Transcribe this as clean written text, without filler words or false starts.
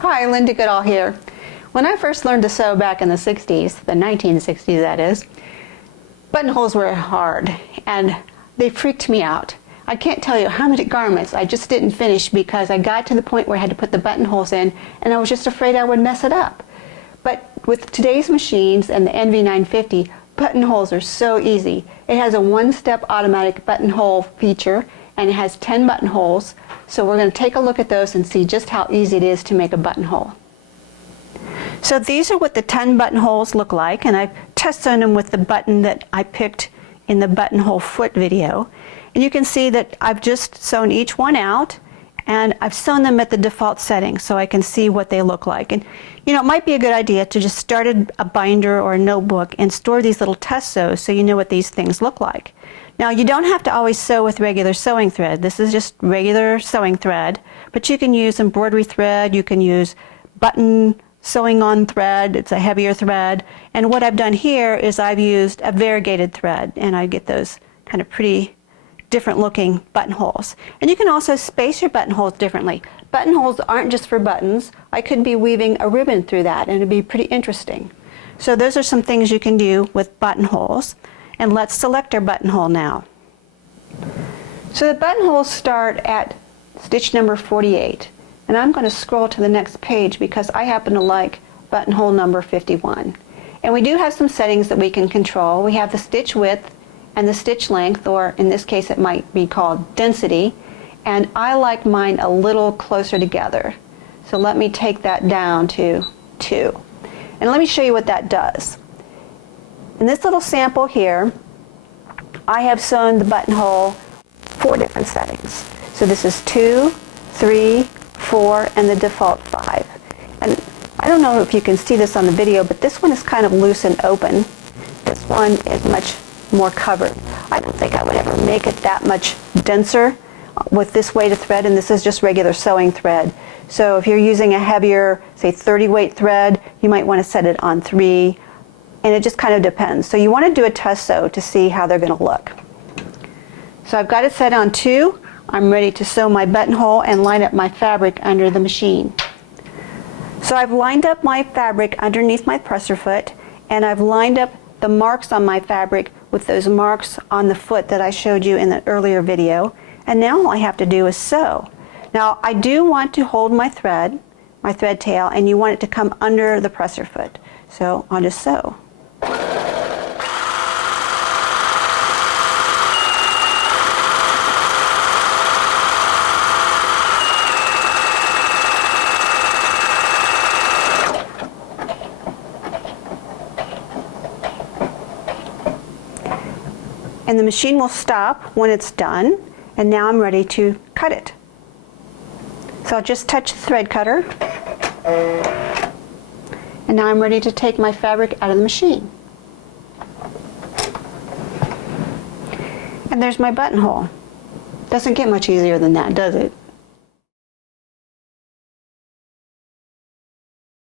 Hi, Linda Goodall here. When I first learned to sew back in the 60s, the 1960s that is, buttonholes were hard and they freaked me out. I can't tell you how many garments I just didn't finish because I got to the point where I had to put the buttonholes in and I was just afraid I would mess it up. But with today's machines and the NV950, buttonholes are so easy. It has a one-step automatic buttonhole feature and it has 10 buttonholes. So we're going to take a look at those and see just how easy it is to make a buttonhole. So these are what the 10 buttonholes look like, and I've test sewn them with the button that I picked in the buttonhole foot video. And you can see that I've just sewn each one out, and I've sewn them at the default setting so I can see what they look like. And you know, it might be a good idea to just start a binder or a notebook and store these little test sews so you know what these things look like. Now, you don't have to always sew with regular sewing thread. This is just regular sewing thread, but you can use embroidery thread, you can use button sewing on thread, it's a heavier thread, and what I've done here is I've used a variegated thread, and I get those kind of pretty different looking buttonholes. And you can also space your buttonholes differently. Buttonholes aren't just for buttons. I could be weaving a ribbon through that and it'd be pretty interesting. So those are some things you can do with buttonholes. And let's select our buttonhole now. So the buttonholes start at stitch number 48. And I'm going to scroll to the next page because I happen to like buttonhole number 51. And we do have some settings that we can control. We have the stitch width and the stitch length, or in this case it might be called density. And I like mine a little closer together. So let me take that down to 2. And let me show you what that does. In this little sample here, I have sewn the buttonhole 4 different settings. So this is 2, 3, 4, and the default 5. And I don't know if you can see this on the video, but this one is kind of loose and open. This one is much more covered. I don't think I would ever make it that much denser with this weight of thread, and this is just regular sewing thread. So if you're using a heavier, say 30 weight thread, you might want to set it on 3, and it just kind of depends. So you want to do a test sew to see how they're going to look. So I've got it set on 2. I'm ready to sew my buttonhole and line up my fabric under the machine. So I've lined up my fabric underneath my presser foot, and I've lined up the marks on my fabric with those marks on the foot that I showed you in the earlier video. And now all I have to do is sew. Now I do want to hold my thread tail, and you want it to come under the presser foot. So I'll just sew. And the machine will stop when it's done, and now I'm ready to cut it. So I'll just touch the thread cutter, and now I'm ready to take my fabric out of the machine. And there's my buttonhole. Doesn't get much easier than that, does it?